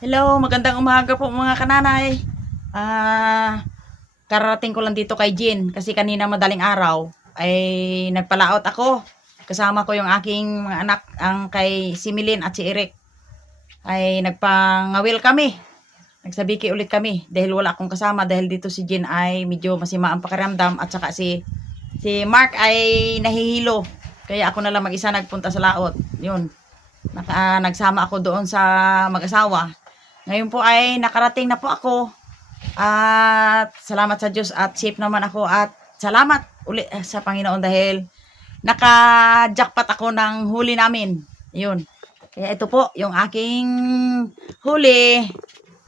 Hello, magandang umaga po mga kananay. Kararating ko lang dito kay Jean kasi kanina madaling araw ay nagpalaot ako. Kasama ko yung aking mga anak, ang kay si Milin at si Eric. Ay nagpangawil kami. Nagsabiki ulit kami dahil wala akong kasama dahil dito si Jean ay medyo masima ang pakiramdam at saka si Mark ay nahihilo. Kaya ako na lang mag-isa nagpunta sa laot. Yun. Nagsama ako doon sa mag-asawa. Ngayon po ay nakarating na po ako at salamat sa Diyos at safe naman ako at salamat ulit sa Panginoon dahil naka-jackpot ako ng huli namin. Yun. Kaya ito po yung aking huli.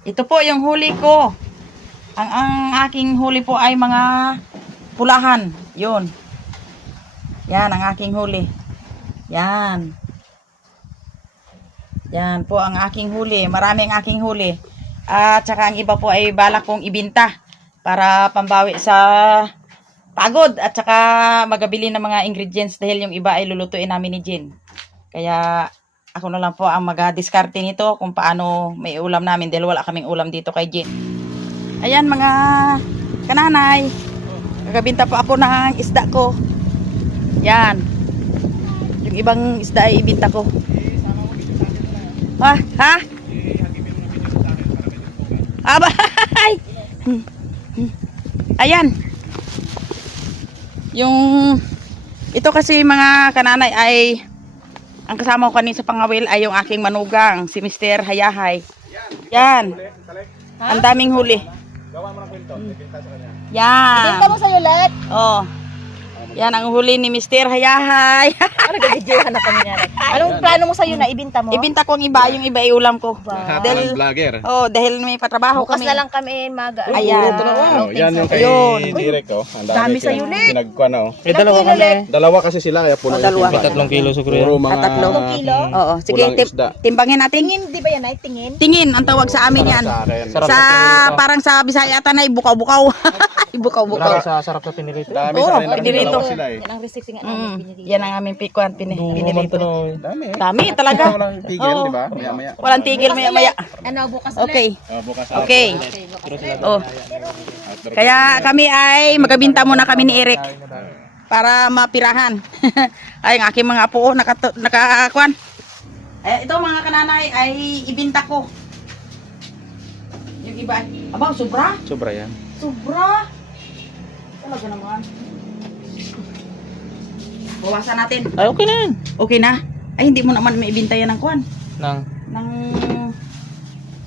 Ito po yung huli ko. Ang aking huli po ay mga pulahan. Yun. Yan ang aking huli. Yan. Yan po ang aking huli. Marami ang aking huli. At saka ang iba po ay balak kong ibinta para pambawi sa pagod at saka magabili ng mga ingredients dahil yung iba ay lulutuin namin ni Jean. Kaya ako na lang po ang mag-discarte nito kung paano may ulam namin dahil wala kaming ulam dito kay Jean. Ayan mga kananay. Gagabinta po ako ng isda ko. Yan. Yung ibang isda ay ibinta ko. Ha? Abay! Ayan. Yung ito kasi mga kananay ay ang kasama ko kanina sa pangawil ay yung aking manugang, si Mr. Hayahay. Yan. Ang daming huli. Gawa mo ng kwento, ibenta sa kanya. Yan. Ibenta mo sa ulit. Oh. Yan ang huli ni Mr. Hayahay. Ano gagidyohan na kami niya? Anong plano mo sa'yo na ibenta mo? Ibinta ko ang iba, yung iba ay ulam ko. Dahil vlogger. Oh, dahil may patrabaho Bukas kami. na lang kami Ayan. Oh, yan yung kay Ayun. Direk oh. Ang Dami sa ulit. Pinagkuha na oh. Dalawa kami. Dalawa kasi sila kaya puno. Oh, dalawa. yung May timba. 3 kilo siguro Puro yan. mga Tatlo. Kilo? Oo, sige, Pulang isda. timbangin natin. Tingin, di ba yan ay tingin? Tingin, ang tawag sa amin yan. Sa akin. Sarap Sa, na pinirito. parang sa Bisaya ata na ibukaw-bukaw. Ibukaw-bukaw. Wala sa sarap na pinirito. Dami Oo, sa kanila. pinirito. Dalawa sila eh. Yan ang recipe nga namin binili. Yan ang aming pikuan, pinirito. Dami eh. Dami talaga. Walang tigil, Oo. di ba? Maya-maya. Walang tigil, maya-maya. Ano, bukas Okay. Bukas Okay. Oh. Outdoor. Kaya kami ay magabinta muna kami ni Eric para mapirahan. Ay, ang aking mga apo nakakuan. Ay, ito mga kananay ay ibinta ko. Yung iba ay, abaw, sobra? Sobra yan. Sobra. Talaga naman. Bawasan natin. Ay, okay na yan. Okay na. Ay, hindi mo naman may ibinta yan ng kuan. Nang, Ng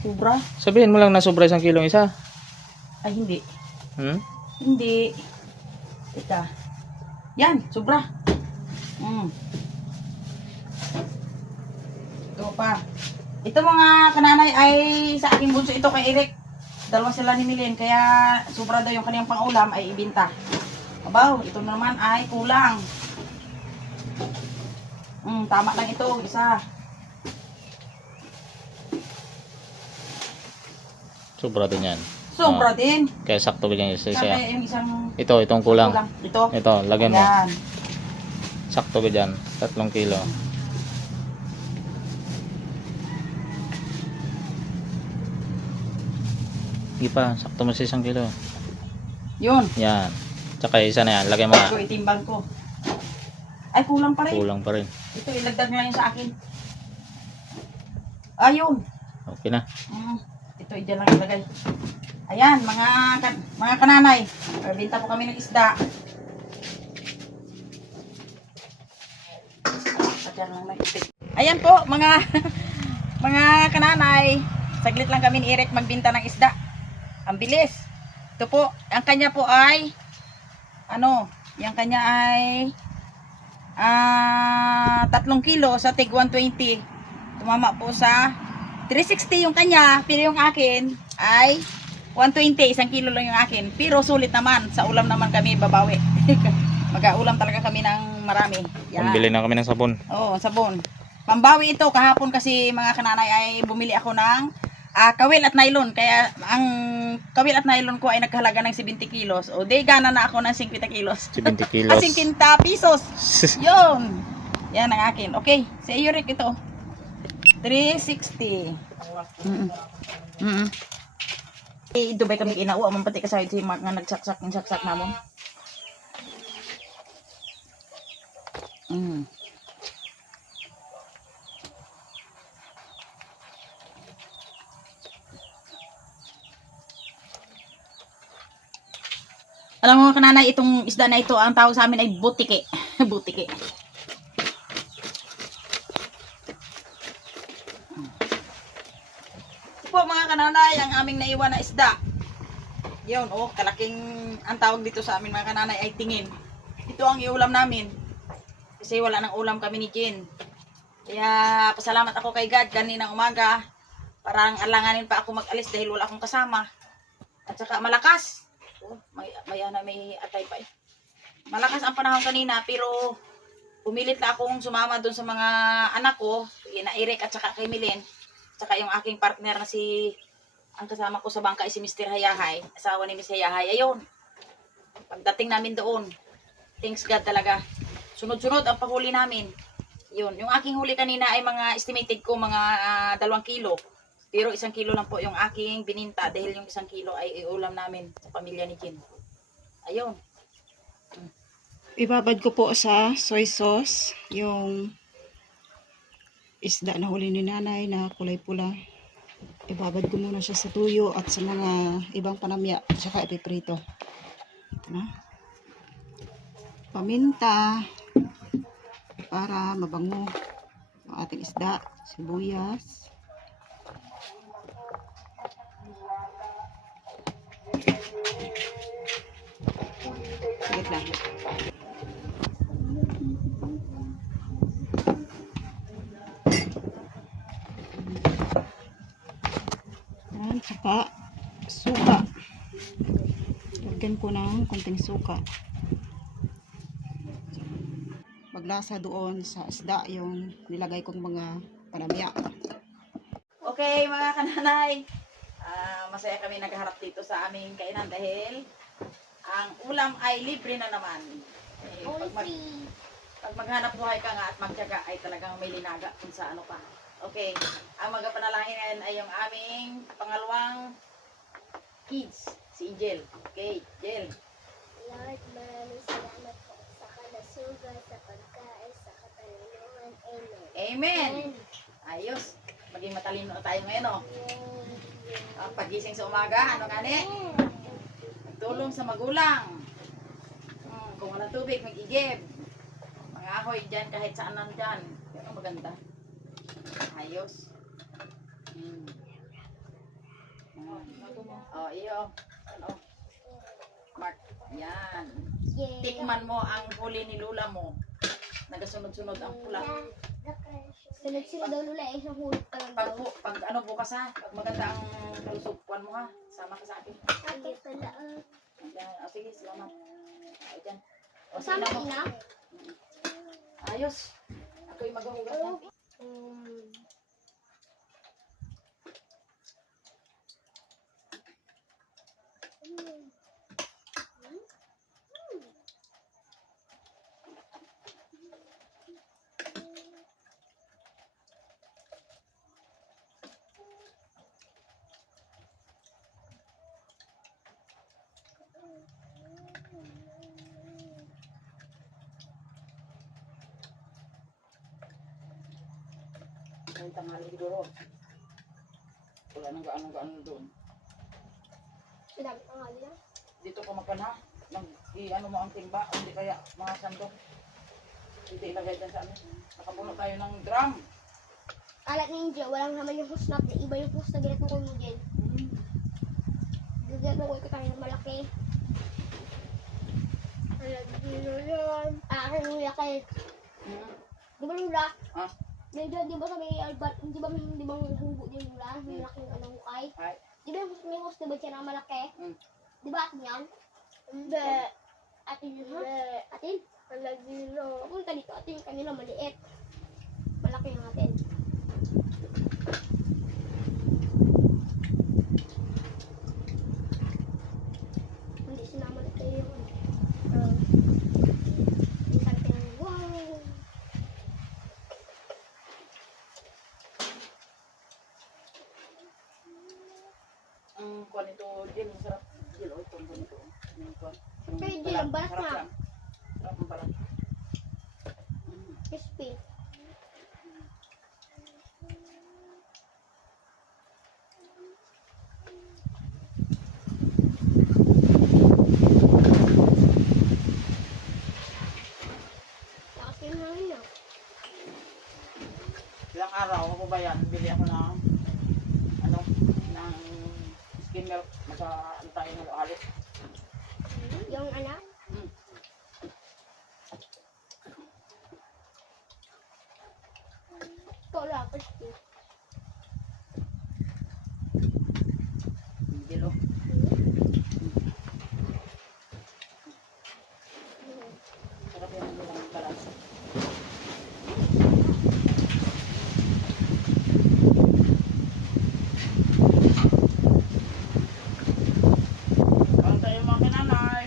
sobra. sabihin mo lang na sobra 1 kilong isa. Ay, hindi. Hmm? Hindi. Ito. Yan, sobra. Ito pa. Ito mga kananay ay sa aking bunso ito kay Eric. Dalawa sila ni Milin kaya sobra daw yung kaniyang pangulam ay ibinta. Abaw, ito naman ay kulang. Tama lang ito, isa. Sobra din yan. Sobra din. Kaya sakto ba yan isa Saan isa. kaya yung isang Itong kulang. Ito. Ito, lagyan mo. Ayan. Sakto ba dyan? 3 kilo. Hindi pa, sakto mo sa 1 kilo. Yun. Yan. Tsaka isa na yan, lagyan mo Ito nga. itimbang ko. Ay, kulang pa rin. Kulang pa rin. Ito, ilagdag nyo lang yun sa akin. Ayun. Okay na. Ito, dyan lang ilagay. Ayan, mga kananay. Binta po kami ng isda. Ayan lang na. Ayan po, mga mga kananay. Saglit lang kami ni Eric magbinta ng isda. Ang bilis. Ito po, ang kanya po ay yung kanya ay 3 kilo sa tig 120. Tumama po sa 360 yung kanya, pero yung akin ay 120, 1 kilo lang yung akin. Pero sulit naman, sa ulam naman kami babawi. Mag-aulam talaga kami ng marami. Yan. Pambili na kami ng sabon. Oo, sabon. Pambawi ito, kahapon kasi mga kananay ay bumili ako ng kawil at nylon. Kaya ang kawil at nylon ko ay naghalaga ng 70 kilos. O di gana na ako ng 50 kilos. 70 kilos. 50 pesos. Yun. Yan ang akin. Okay. Sa iyo Rick ito. 360. Mm. Mm. Dubay kami inauwa man pati kasayod si mga nagsaksak ng saksak namon. Mm. Alam mo kananay, itong isda na ito, ang tawag sa amin ay butike. Butike. Ito po mga kananay, ang aming naiwan na isda. Yun, oh, kalaking, ang tawag dito sa amin mga kananay ay tingin. Ito ang iulam namin. Kasi wala nang ulam kami ni Jen. Kaya pasalamat ako kay God kaninang umaga. Parang alanganin pa ako mag-alis dahil wala akong kasama. At saka malakas. Oh, may atay pa eh. Malakas ang panahon kanina pero pumilit na akong sumama doon sa mga anak ko, na Eric at saka kay Milen. At saka yung aking partner na ang kasama ko sa bangka ay si Mr. Hayahay, asawa ni Miss Hayahay. Ayun. Pagdating namin doon, thanks God talaga. Sunod-sunod ang pahuli namin. Yun, yung aking huli kanina ay mga estimated ko mga 2 kilo. Pero 1 kilo lang po yung aking bininta dahil yung 1 kilo ay iulam namin sa pamilya ni Jen. Ayun. Ibabad ko po sa soy sauce yung isda na huli ni nanay na kulay pula. Ibabad ko muna siya sa tuyo at sa mga ibang panamya at saka ipiprito. Ito na. Paminta para mabango ang ating isda, sibuyas. Wait lang. Yan, saka suka. Lagyan ko ng konting suka. Maglasa doon sa isda yung nilagay kong mga panamya. Okay mga kananay, masaya kami nagharap dito sa aming kainan dahil ang ulam ay libre na naman. Eh, pag maghanap buhay ka nga at magtiyaga ay talagang may linaga kung sa ano pa. Okay, ang magapanalangin ay yung aming pangalawang kids, si Jel. Okay, Jel. Lord, maraming salamat po sa kalusugan, sa pagkain, sa katalungan. Amen. Amen. Ayos. Maging matalino tayo ngayon, oh. Pagising sa umaga, ano gani? Magtulong sa magulang. Kung walang tubig, mag-igib. Mga ahoy dyan, kahit saan nandyan. Pero maganda. Ayos. Oh, iyo. Ano? Mark. Yan. Yay. Tikman mo ang huli ni Lula mo. Nagasunod-sunod ang pula. Sunod-sunod daw Lula, isang hulog pa lang daw. Pag ano bukas ha, pag maganda ang kalusupuan mo ha, sama ka sa akin. Ate pala. Ayan, sige, salamat. Ayan. O, Kasama sino mo? ina? Ayos. Ako'y maghuhugas na. Ay, tanghali siguro. Wala nang gaano-gaano doon. Sinabi ko nga nila. Dito ka makan ha. I-ano mo ang timba, o hindi kaya mga sandok. Hindi ilagay dyan sa ano. Nakapuno tayo ng drum. Alat ninja, walang naman yung host natin. Iba yung host na ginat mo ko yung dyan. Gagat mo ko tayo ng malaki. Alat nyo yan. Akin yung laki. Di ba Lula? Ah, Medyo, di ba sa may Albert, di ba may hubo din Lula? May laking anong ukay. ay. Di ba may host na ba siya na malaki? Di ba atin yan? Hindi. Atin yun ha? Atin? Palagino. Papunta dito, atin yung kanila maliit. Malaki yung atin. Hindi sinama na tayo yung yung sabi ng wow. ang kuan ito, Jill, masarap. Jill, oh, ito, ganito. Yung kuan. Yung Pero Jill, ang balat sarap na. yan. Sarap ang balat. Crispy. Lakas yung hangin na. Ilang araw, ako ba yan? Bili ako ng, ano, ng skim milk. Ano tayo ng halo. Yung anak. Wala, crispy. Jill, oh. Sarap yan ang bilang balat. Kain tayo mga kinanay.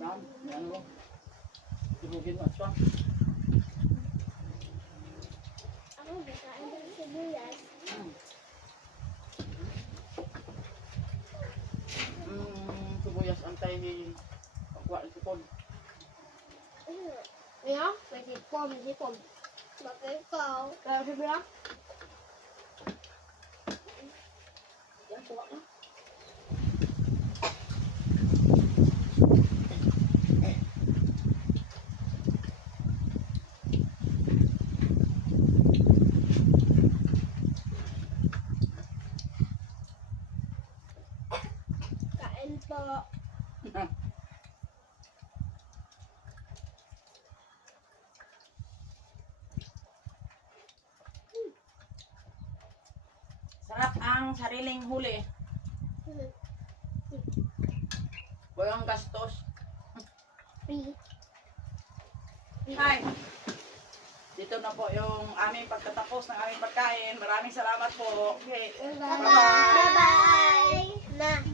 Yan, yan mo. Durugin mo ito. Ako, bakain ng sibuyas. Sibuyas antay ni pagkuha ng sipon. Ano? May sipom. Bakit ikaw? Kaya sibuyas? Yan, kuha na. Kain po. Sarap ang sariling huli. Walang gastos. Free. Hi! Dito na po yung aming pagtatapos ng aming pagkain. Maraming salamat po. Okay. Bye-bye. Bye-bye. Na.